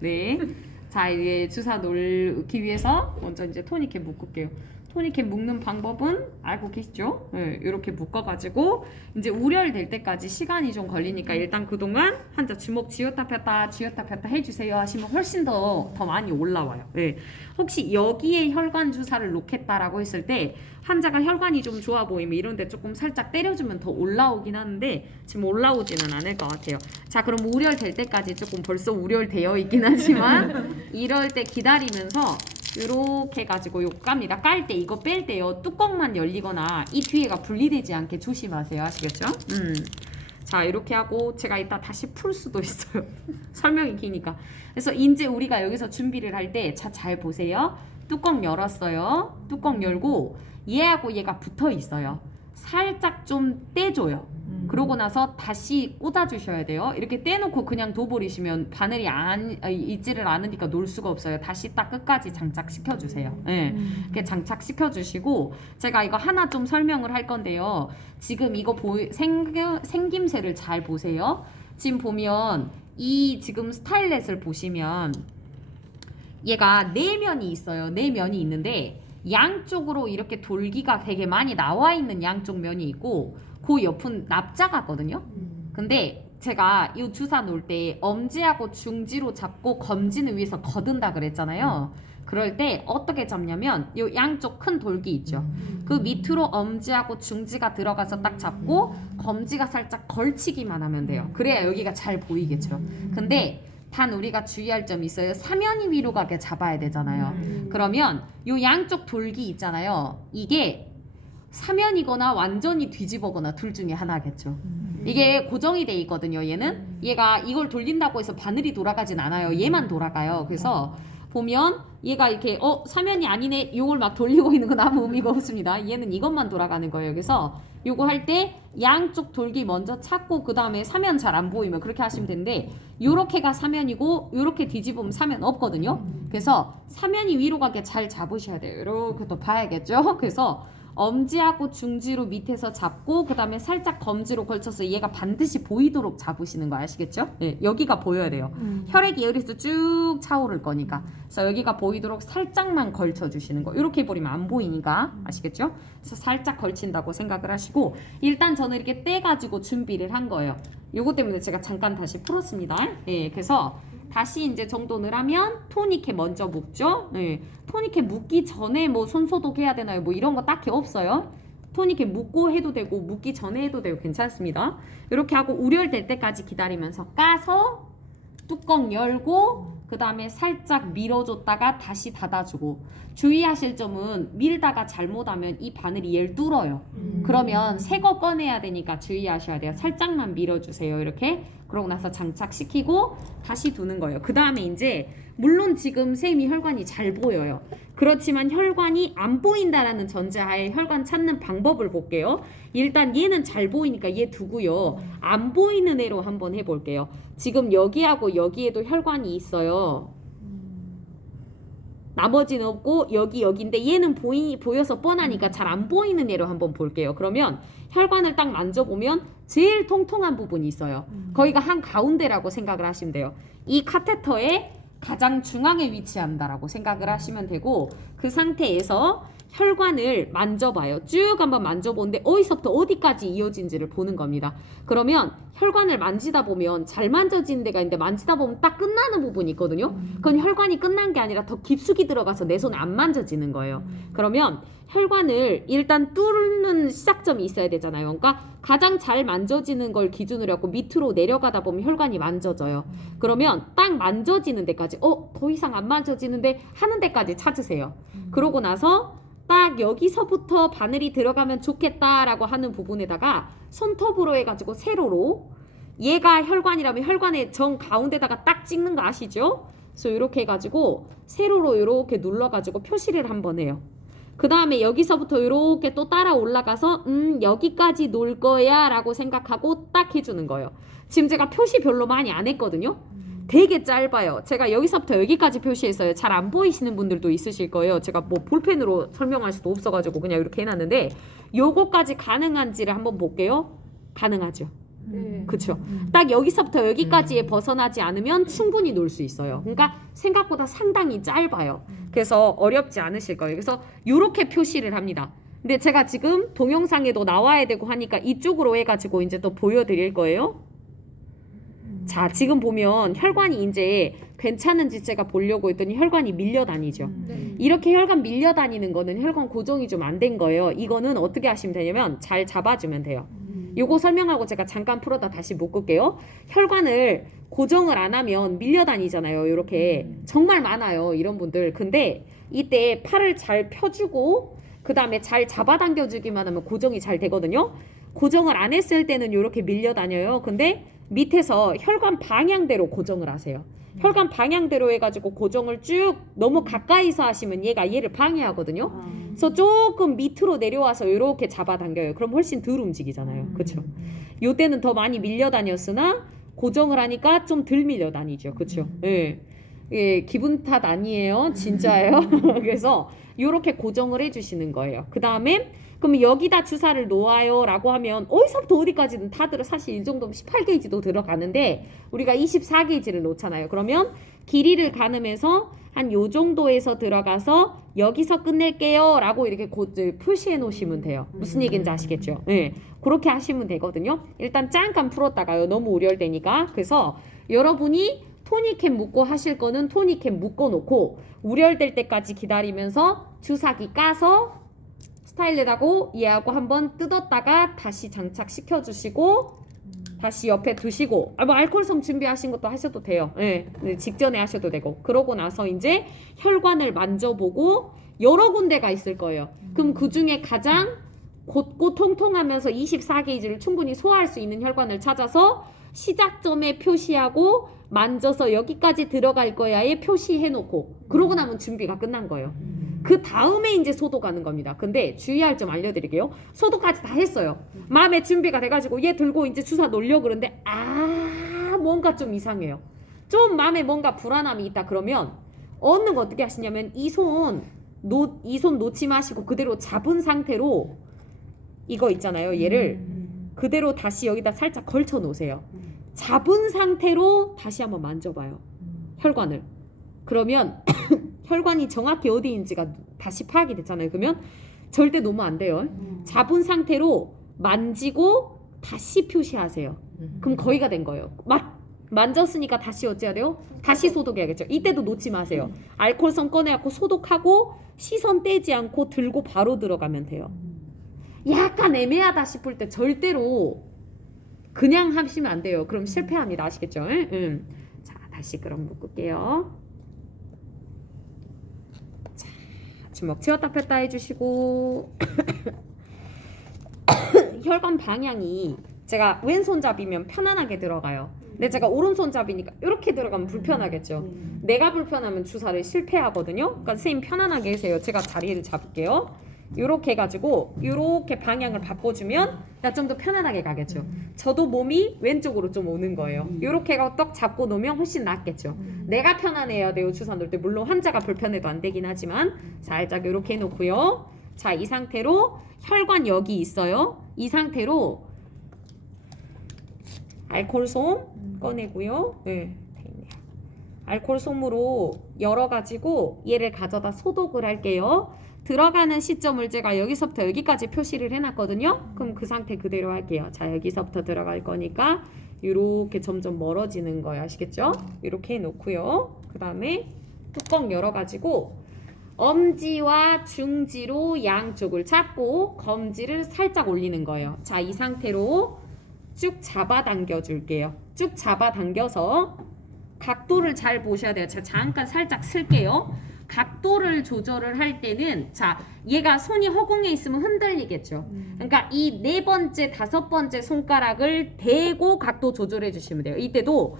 네. 자, 이제 주사 놓기 위해서 먼저 이제 토니캡 묶을게요. 토니캡 묶는 방법은 알고 계시죠? 네, 이렇게 묶어가지고 이제 우열될 때까지 시간이 좀 걸리니까 일단 그동안 환자 주먹 쥐었다 폈다 해주세요 하시면 훨씬 더 많이 올라와요. 네. 혹시 여기에 혈관 주사를 놓겠다라고 했을 때 환자가 혈관이 좀 좋아 보이면 이런 데 조금 살짝 때려주면 더 올라오긴 하는데 지금 올라오지는 않을 것 같아요. 자, 그럼 우열될 때까지 조금 벌써 우열되어 있긴 하지만 이럴 때 기다리면서 이렇게 해가지고 요 깝니다. 깔 때 이거 뺄 때요 뚜껑만 열리거나 이 뒤에가 분리되지 않게 조심하세요. 아시겠죠? 자, 이렇게 하고 제가 이따 다시 풀 수도 있어요. 설명이 기니까. 그래서 이제 우리가 여기서 준비를 할 때 잘 보세요. 뚜껑 열었어요. 뚜껑 열고 얘하고 얘가 붙어 있어요. 살짝 좀 떼줘요. 그러고 나서 다시 꽂아주셔야 돼요. 이렇게 떼놓고 그냥 둬버리시면 바늘이 있지를 않으니까 놓을 수가 없어요. 다시 딱 끝까지 장착시켜주세요. 네. 이렇게 장착시켜주시고 제가 이거 하나 좀 설명을 할 건데요. 지금 이거 생김새를 잘 보세요. 지금 보면 이 지금 스타일렛을 보시면 얘가 네 면이 있어요. 네 면이 있는데 양쪽으로 이렇게 돌기가 되게 많이 나와 있는 양쪽 면이 있고 그 옆은 납작하거든요. 근데 제가 이 주사 놓을 때 엄지하고 중지로 잡고 검지는 위에서 거둔다 그랬잖아요. 그럴 때 어떻게 잡냐면 이 양쪽 큰 돌기 있죠. 그 밑으로 엄지하고 중지가 들어가서 딱 잡고 검지가 살짝 걸치기만 하면 돼요. 그래야 여기가 잘 보이겠죠. 근데 단 우리가 주의할 점이 있어요. 사면이 위로 가게 잡아야 되잖아요. 그러면 요 양쪽 돌기 있잖아요. 이게 사면이거나 완전히 뒤집어거나 둘 중에 하나겠죠. 이게 고정이 돼 있거든요. 얘가 이걸 돌린다고 해서 바늘이 돌아가진 않아요. 얘만 돌아가요. 그래서 보면 얘가 이렇게 사면이 아니네 요걸 막 돌리고 있는 건 아무 의미가 없습니다. 얘는 이것만 돌아가는 거예요. 그래서 요거 할 때 양쪽 돌기 먼저 찾고 그 다음에 사면 잘 안 보이면 그렇게 하시면 되는데 요렇게가 사면이고 요렇게 뒤집으면 사면 없거든요. 그래서 사면이 위로 가게 잘 잡으셔야 돼요. 이렇게 또 봐야겠죠. 그래서 엄지하고 중지로 밑에서 잡고 그 다음에 살짝 검지로 걸쳐서 얘가 반드시 보이도록 잡으시는 거 아시겠죠? 네, 여기가 보여야 돼요. 혈액이 여기서 쭉 차오를 거니까. 그래서 여기가 보이도록 살짝만 걸쳐주시는 거. 이렇게 해버리면 안 보이니까 아시겠죠? 그래서 살짝 걸친다고 생각을 하시고 일단 저는 이렇게 떼가지고 준비를 한 거예요. 요거 때문에 제가 잠깐 다시 풀었습니다. 네, 그래서 다시 이제 정돈을 하면 토니캡 먼저 묶죠. 네. 토니캡 묶기 전에 뭐 손소독해야 되나요? 뭐 이런 거 딱히 없어요. 토니캡 묶고 해도 되고 묶기 전에 해도 되고 괜찮습니다. 이렇게 하고 우열될 때까지 기다리면서 까서 뚜껑 열고 그 다음에 살짝 밀어줬다가 다시 닫아주고 주의하실 점은 밀다가 잘못하면 이 바늘이 얘를 뚫어요. 그러면 새 거 꺼내야 되니까 주의하셔야 돼요. 살짝만 밀어주세요. 이렇게 그러고 나서 장착시키고 다시 두는 거예요. 그 다음에 이제 물론 지금 쌤이 혈관이 잘 보여요. 그렇지만 혈관이 안 보인다라는 전제하에 혈관 찾는 방법을 볼게요. 일단 얘는 잘 보이니까 얘 두고요. 안 보이는 애로 한번 해볼게요. 지금 여기하고 여기에도 혈관이 있어요. 나머지는 없고 여기인데 얘는 보여서 뻔하니까 잘 안 보이는 애로 한번 볼게요. 그러면 혈관을 딱 만져보면 제일 통통한 부분이 있어요. 거기가 한 가운데라고 생각을 하시면 돼요. 이 카테터의 가장 중앙에 위치한다라고 생각을 하시면 되고 그 상태에서 혈관을 만져봐요. 쭉 한번 만져보는데 어디서부터 어디까지 이어진지를 보는 겁니다. 그러면 혈관을 만지다 보면 잘 만져지는 데가 있는데 만지다 보면 딱 끝나는 부분이 있거든요. 그건 혈관이 끝난 게 아니라 더 깊숙이 들어가서 내 손에 안 만져지는 거예요. 그러면 혈관을 일단 뚫는 시작점이 있어야 되잖아요. 그러니까 가장 잘 만져지는 걸 기준으로 하고 밑으로 내려가다 보면 혈관이 만져져요. 그러면 딱 만져지는 데까지 더 이상 안 만져지는데 하는 데까지 찾으세요. 그러고 나서 딱 여기서부터 바늘이 들어가면 좋겠다라고 하는 부분에다가 손톱으로 해가지고 세로로 얘가 혈관이라면 혈관의 정 가운데다가 딱 찍는 거 아시죠? 그래서 이렇게 해가지고 세로로 이렇게 눌러가지고 표시를 한번 해요. 그 다음에 여기서부터 이렇게 또 따라 올라가서 여기까지 놓을 거야 라고 생각하고 딱 해주는 거예요. 지금 제가 표시 별로 많이 안 했거든요. 되게 짧아요. 제가 여기서부터 여기까지 표시했어요. 잘 안 보이시는 분들도 있으실 거예요. 제가 뭐 볼펜으로 설명할 수도 없어가지고 그냥 이렇게 해놨는데 요거까지 가능한지를 한번 볼게요. 가능하죠. 그쵸? 딱 여기서부터 여기까지에 벗어나지 않으면 충분히 놀 수 있어요. 그러니까 생각보다 상당히 짧아요. 그래서 어렵지 않으실 거예요. 그래서 이렇게 표시를 합니다. 근데 제가 지금 동영상에도 나와야 되고 하니까 이쪽으로 해가지고 이제 또 보여드릴 거예요. 자, 지금 보면 혈관이 이제 괜찮은지 제가 보려고 했더니 혈관이 밀려다니죠. 이렇게 혈관 밀려다니는 거는 혈관 고정이 좀 안 된 거예요. 이거는 어떻게 하시면 되냐면 잘 잡아주면 돼요. 요거 설명하고 제가 잠깐 풀어다 다시 묶을게요. 혈관을 고정을 안 하면 밀려다니잖아요. 이렇게 정말 많아요. 이런 분들. 근데 이때 팔을 잘 펴주고 그 다음에 잘 잡아당겨주기만 하면 고정이 잘 되거든요. 고정을 안 했을 때는 이렇게 밀려다녀요. 근데 밑에서 혈관 방향대로 고정을 하세요. 혈관 방향대로 해가지고 고정을 쭉 너무 가까이서 하시면 얘를 방해하거든요. 그래서 조금 밑으로 내려와서 이렇게 잡아당겨요. 그럼 훨씬 덜 움직이잖아요. 그렇죠? 요때는 더 많이 밀려다녔으나 고정을 하니까 좀 덜 밀려다니죠. 그렇죠? 예. 예, 기분 탓 아니에요. 진짜예요. 그래서 이렇게 고정을 해주시는 거예요. 그 다음에 그럼 여기다 주사를 놓아요 라고 하면 어디서부터 어디까지는 다 들어. 사실 이 정도면 18게이지도 들어가는데 우리가 24게이지를 놓잖아요. 그러면 길이를 가늠해서 한 요 정도에서 들어가서 여기서 끝낼게요 라고 이렇게 표시해 놓으시면 돼요. 무슨 얘기인지 아시겠죠? 네, 그렇게 하시면 되거든요. 일단 잠깐 풀었다가요. 너무 우려되니까. 그래서 여러분이 토니캡 묶고 하실 거는 토니캡 묶어 놓고 우려될 때까지 기다리면서 주사기 까서 스타일렛하고 얘하고 한번 뜯었다가 다시 장착시켜 주시고 다시 옆에 두시고 뭐 알코올솜 준비하신 것도 하셔도 돼요. 네, 직전에 하셔도 되고 그러고 나서 이제 혈관을 만져보고 여러 군데가 있을 거예요. 그럼 그 중에 가장 곧고 통통하면서 24게이지를 충분히 소화할 수 있는 혈관을 찾아서 시작점에 표시하고 만져서 여기까지 들어갈 거야에 표시해놓고 그러고 나면 준비가 끝난 거예요. 그 다음에 이제 소독하는 겁니다. 근데 주의할 점 알려드릴게요. 소독까지 다 했어요. 마음의 준비가 돼가지고 얘 들고 이제 주사 놓으려고 그러는데 뭔가 좀 이상해요. 좀 마음에 뭔가 불안함이 있다 그러면 얻는 거 어떻게 하시냐면 이 손 놓지 마시고 그대로 잡은 상태로 이거 있잖아요. 얘를 그대로 다시 여기다 살짝 걸쳐 놓으세요. 잡은 상태로 다시 한번 만져봐요. 혈관을. 그러면 혈관이 정확히 어디인지가 다시 파악이 됐잖아요. 그러면 절대 놓으면 안 돼요. 잡은 상태로 만지고 다시 표시하세요. 그럼 거의가 된 거예요. 만졌으니까 다시 어찌해야 돼요? 다시 소독해야겠죠. 이때도 놓지 마세요. 알코올솜 꺼내갖고 소독하고 시선 떼지 않고 들고 바로 들어가면 돼요. 약간 애매하다 싶을 때 절대로 그냥 하시면 안 돼요. 그럼 실패합니다. 아시겠죠? 자, 다시 그럼 묶을게요. 자, 주먹 치웠다 폈다 해주시고 혈관 방향이 제가 왼손잡이면 편안하게 들어가요. 근데 제가 오른손잡이니까 이렇게 들어가면 불편하겠죠. 내가 불편하면 주사를 실패하거든요. 그러니까 선생님 편안하게 해주세요. 제가 자리를 잡을게요. 요렇게 해가지고 요렇게 방향을 바꿔주면 좀 더 편안하게 가겠죠. 저도 몸이 왼쪽으로 좀 오는 거예요. 요렇게 해서 떡 잡고 놓으면 훨씬 낫겠죠. 내가 편안해야 돼요. 주사 놓을 때. 물론 환자가 불편해도 안 되긴 하지만 살짝 요렇게 해놓고요. 자, 이 상태로 혈관 여기 있어요. 이 상태로 알코올솜 꺼내고요. 네, 알코올솜으로 열어가지고 얘를 가져다 소독을 할게요. 들어가는 시점을 제가 여기서부터 여기까지 표시를 해놨거든요. 그럼 그 상태 그대로 할게요. 자, 여기서부터 들어갈 거니까 이렇게 점점 멀어지는 거예요. 아시겠죠? 이렇게 해놓고요. 그 다음에 뚜껑 열어가지고 엄지와 중지로 양쪽을 잡고 검지를 살짝 올리는 거예요. 자, 이 상태로 쭉 잡아당겨 줄게요. 쭉 잡아당겨서 각도를 잘 보셔야 돼요. 제가 잠깐 살짝 쓸게요. 각도를 조절을 할 때는 자, 얘가 손이 허공에 있으면 흔들리겠죠. 그러니까 이 4번째, 5번째 손가락을 대고 각도 조절해 주시면 돼요. 이때도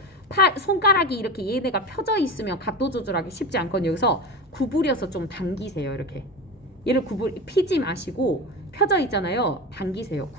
손가락이 이렇게 얘네가 펴져 있으면 각도 조절하기 쉽지 않거든요. 여기서 구부려서 좀 당기세요. 이렇게 얘를 피지 마시고 펴져 있잖아요. 당기세요.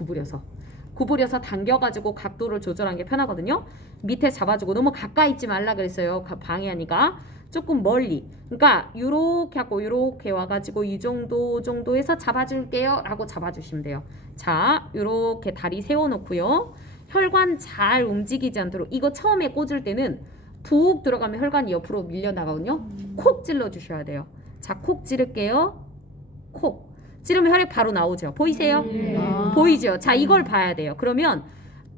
구부려서 당겨가지고 각도를 조절하는 게 편하거든요. 밑에 잡아주고 너무 가까이 있지 말라 그랬어요. 방해하니까 조금 멀리. 그러니까 요렇게 하고 요렇게 와가지고 이 정도에서 잡아줄게요 라고 잡아주시면 돼요. 자, 요렇게 다리 세워놓고요. 혈관 잘 움직이지 않도록 이거 처음에 꽂을 때는 푹 들어가면 혈관이 옆으로 밀려나가거든요. 콕 찔러주셔야 돼요. 자, 콕 찌를게요. 콕 찌르면 혈액 바로 나오죠. 보이세요? 보이죠? 자, 이걸 봐야 돼요. 그러면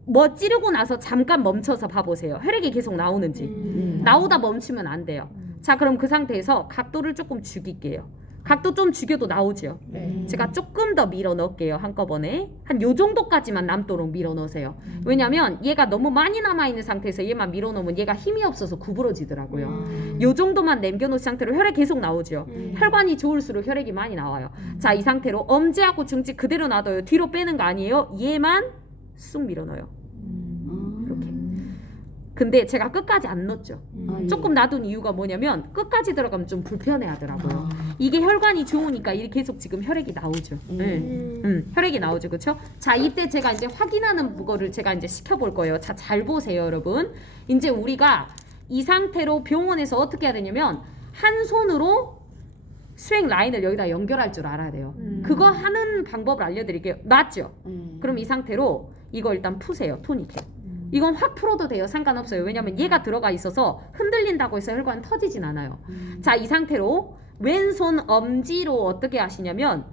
뭐 찌르고 나서 잠깐 멈춰서 봐보세요. 혈액이 계속 나오는지. 나오다 멈추면 안 돼요. 자, 그럼 그 상태에서 각도를 조금 죽일게요. 각도 좀 죽여도 나오죠. 제가 조금 더 밀어 넣을게요. 한꺼번에 한 요 정도까지만 남도록 밀어 넣으세요. 왜냐면 얘가 너무 많이 남아있는 상태에서 얘만 밀어 넣으면 얘가 힘이 없어서 구부러지더라고요. 요 정도만 남겨놓은 상태로 혈액 계속 나오죠. 혈관이 좋을수록 혈액이 많이 나와요. 자, 이 상태로 엄지하고 중지 그대로 놔둬요. 뒤로 빼는 거 아니에요. 얘만 쑥 밀어 넣어요. 이렇게. 근데 제가 끝까지 안 넣었죠. 조금 놔둔 이유가 뭐냐면 끝까지 들어가면 좀 불편해 하더라고요. 이게 혈관이 좋으니까 이게 계속 지금 혈액이 나오죠. 혈액이 나오죠. 그렇죠? 자, 이때 제가 이제 확인하는 거를 제가 이제 시켜볼 거예요. 자, 잘 보세요, 여러분. 이제 우리가 이 상태로 병원에서 어떻게 해야 되냐면 한 손으로 수행 라인을 여기다 연결할 줄 알아야 돼요. 그거 하는 방법을 알려드릴게요. 놨죠? 그럼 이 상태로 이거 일단 푸세요. 토니케. 이건 확 풀어도 돼요. 상관없어요. 왜냐면 얘가 들어가 있어서 흔들린다고 해서 혈관 터지진 않아요. 자, 이 상태로 왼손 엄지로 어떻게 하시냐면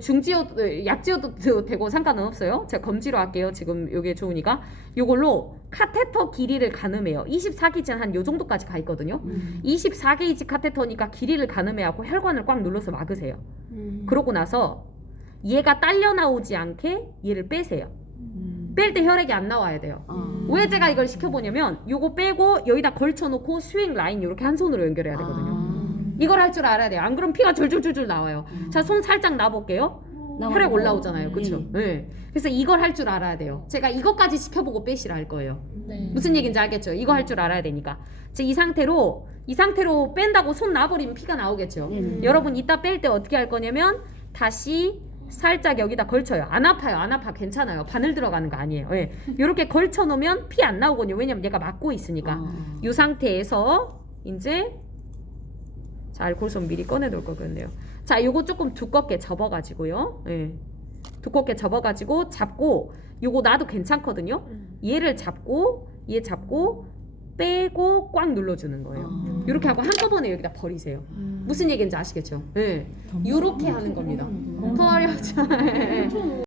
중지어도 약지어도 되고 상관은 없어요. 제가 검지로 할게요. 지금 요게 좋으니까 요걸로 카테터 길이를 가늠해요. 24게이지 한 요 정도까지 가 있거든요. 24게이지 카테터니까 길이를 가늠해하고 혈관을 꽉 눌러서 막으세요. 그러고 나서 얘가 딸려 나오지 않게 얘를 빼세요. 뺄 때 혈액이 안 나와야 돼요. 왜 제가 이걸 시켜보냐면 요거 빼고 여기다 걸쳐놓고 수행 라인 이렇게 한 손으로 연결해야 되거든요. 이걸 할 줄 알아야 돼요. 안 그러면 피가 줄줄줄줄 나와요. 자, 손 살짝 놔볼게요. 혈액 올라오잖아요. 그쵸? 네. 그래서 이걸 할 줄 알아야 돼요. 제가 이것까지 시켜보고 빼시라 할 거예요. 무슨 얘기인지 알겠죠? 이거 할 줄 알아야 되니까. 이 상태로 뺀다고 손 놔버리면 피가 나오겠죠? 여러분 이따 뺄 때 어떻게 할 거냐면 다시 살짝 여기다 걸쳐요. 안 아파요. 안 아파. 괜찮아요. 바늘 들어가는 거 아니에요. 예. 이렇게 걸쳐 놓으면 피 안 나오거든요. 왜냐면 얘가 막고 있으니까. 이 상태에서 이제 자, 알코올솜 미리 꺼내 놓을 걸 그랬네요. 자, 요거 조금 두껍게 접어 가지고요. 예. 두껍게 접어 가지고 잡고 요거 놔도 괜찮거든요. 얘를 잡고 얘 잡고 빼고 꽉 눌러주는 거예요. 이렇게 하고 한꺼번에 여기다 버리세요. 무슨 얘기인지 아시겠죠? 예. 이렇게 하는 겁니다. 더 어렵죠?